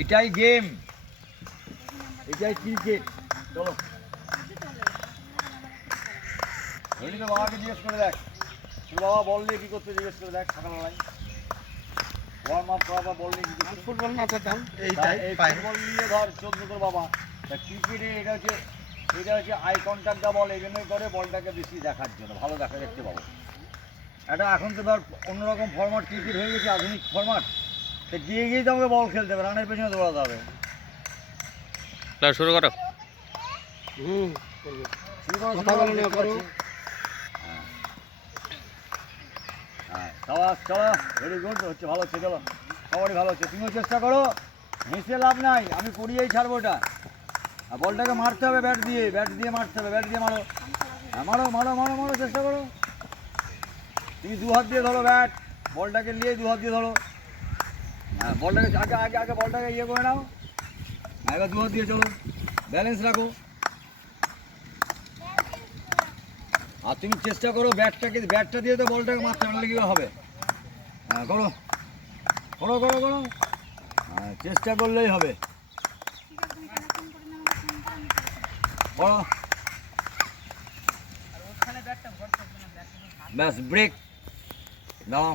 এটাই গেম, এটাই ক্রিকেট। চলো ধরি তো বাবাকে জিজ্ঞেস করে দেখ, তোর বাবা বল নিয়ে কী করতে, জিজ্ঞেস করে দেখ সকালবেলায় ওয়ার্ম আপ করা বা বল নিয়ে কী করতে। ফুটবল মারতাম এই ফুটবল নিয়ে ধর 14 তোর বাবা, তা ক্রিকেটে এটা হচ্ছে আই কন্ট্যাক্টটা বল, এই জন্যই করে বলটাকে বেশি দেখার জন্য, ভালো দেখতে পাবো। এটা এখন তো ধর অন্যরকম ফরম্যাট ক্রিকেট হয়ে গেছে, আধুনিক ফরম্যাট, তো গিয়ে গিয়েই তো আমাকে বল খেলতে হবে, রানের পেছনে দৌড়াতে হবে। শুরু করো। কথা বলো না, করো। হ্যাঁ চলো ভেরি গুড, হচ্ছে ভালো হচ্ছে, চলো সবারই ভালো হচ্ছে, তুমিও চেষ্টা করো, হেসে লাভ নাই, আমি করিয়েই ছাড়বো ওটা। আর বলটাকে মারতে হবে ব্যাট দিয়ে মারতে হবে, ব্যাট দিয়ে মারো, হ্যাঁ মারো মারো মারো মারো, চেষ্টা করো। তুমি দু হাত দিয়ে ধরো ব্যাট, বলটাকে নিয়ে দু হাত দিয়ে ধরো, হ্যাঁ বলটাকে আগে আগে আগে বলটাকে ইয়ে করে নাও, এবার দু হাত দিয়ে চলো, ব্যালেন্স রাখো। আর তুমি চেষ্টা করো ব্যাটটা দিয়ে তো বলটাকে মারতে পারলে কী হবে। হ্যাঁ করো করো করো করো, হ্যাঁ চেষ্টা করলেই হবে, করো। ব্যাস ব্রেক দাও।